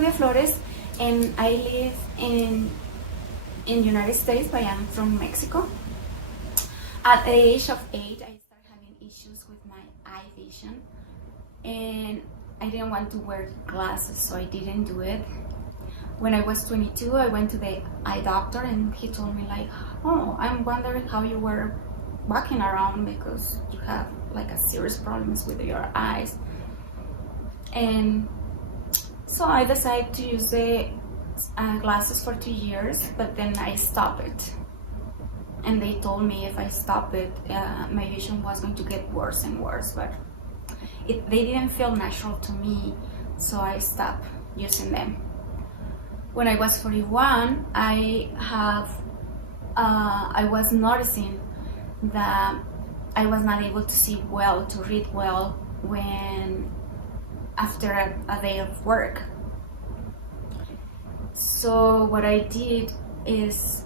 Claudia Flores, and I live in United States, but I'm from Mexico. At the age of 8, I started having issues with my eye vision, and I didn't want to wear glasses, so I didn't do it. When I was 22, I went to the eye doctor, and he told me like, oh, I'm wondering how you were walking around because you have like a serious problems with your eyes. And so I decided to use the glasses for 2 years, but then I stopped it. And they told me if I stopped it, my vision was going to get worse and worse, but they didn't feel natural to me, so I stopped using them. When I was 41, I was noticing that I was not able to see well, to read well, when after a day of work. So what I did is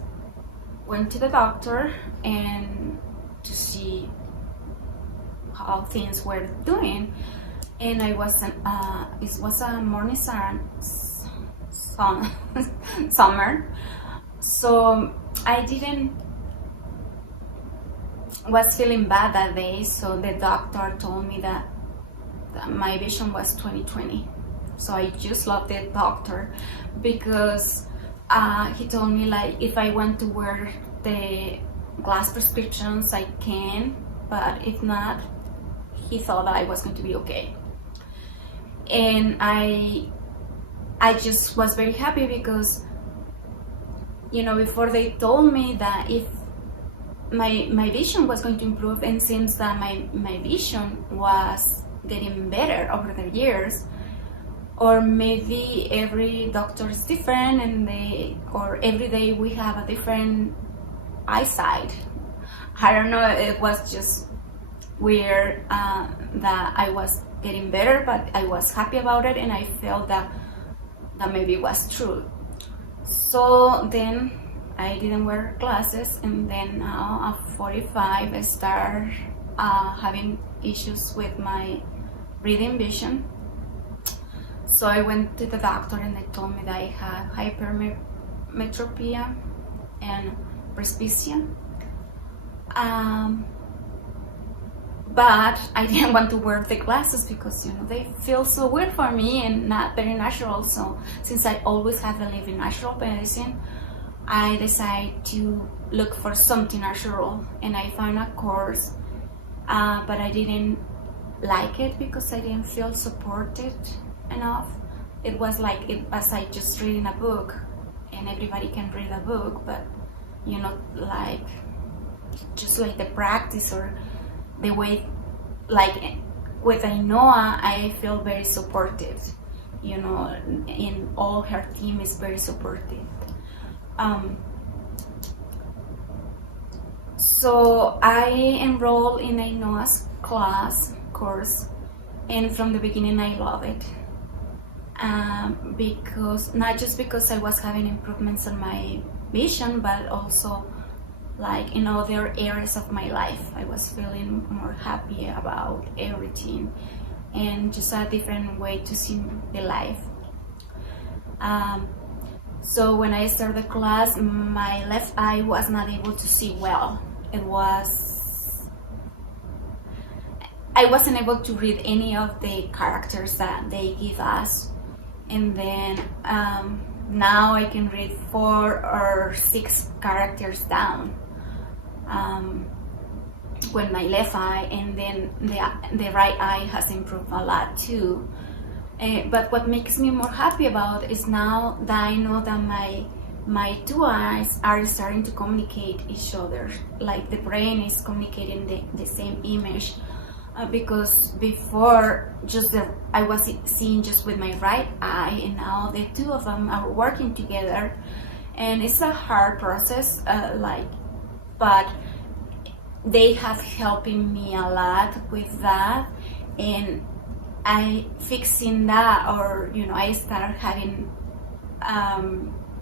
went to the doctor and to see how things were doing, and it was a morning summer, so I was feeling bad that day, so the doctor told me that my vision was 20/20. So I just love the doctor because he told me like if I want to wear the glass prescriptions I can, but if not, he thought that I was going to be okay. And I just was very happy because, you know, before they told me that if my vision was going to improve, and since that my vision was getting better over the years, or maybe every doctor is different and or every day we have a different eyesight. I don't know, it was just weird that I was getting better, but I was happy about it, and I felt that maybe it was true. So then I didn't wear glasses, and then now at 45 I start having issues with my reading vision. So I went to the doctor, and they told me that I had Hyperopia and Presbyopia. But I didn't want to wear the glasses because, you know, they feel so weird for me and not very natural. So since I always have believed in natural medicine, I decided to look for something natural, and I found a course, but I didn't like it because I didn't feel supported enough. It was like it was like just reading a book, and everybody can read a book, but you know, like just like the practice or the way, like with Ainhoa, I feel very supported, you know, and all her team is very supportive. So I enrolled in Ainhoa's course, and from the beginning I love it, because not just because I was having improvements in my vision, but also like in other areas of my life. I was feeling more happy about everything, and just a different way to see the life. So when I started the class, my left eye was not able to see well. I wasn't able to read any of the characters that they give us, and then now I can read 4 or 6 characters down with my left eye, and then the right eye has improved a lot too. But what makes me more happy about is now that I know that my 2 eyes are starting to communicate each other, like the brain is communicating the same image. Because before I was seeing just with my right eye, and now the 2 of them are working together, and it's a hard process, but they have helping me a lot with that, and I fixing that, or you know, I started having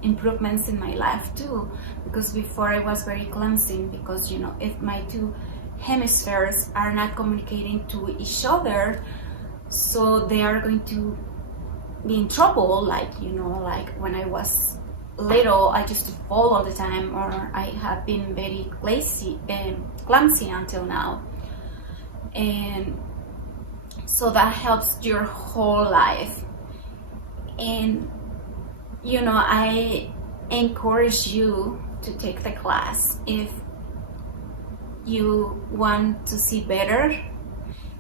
improvements in my life too, because before I was very clumsy, because you know, if my 2 hemispheres are not communicating to each other, so they are going to in trouble, like, you know, like when I was little, I used to fall all the time, or I have been very clumsy until now. And so that helps your whole life. And you know, I encourage you to take the class if you want to see better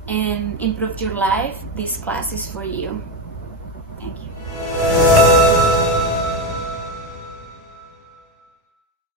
and improve your life. This class is for you.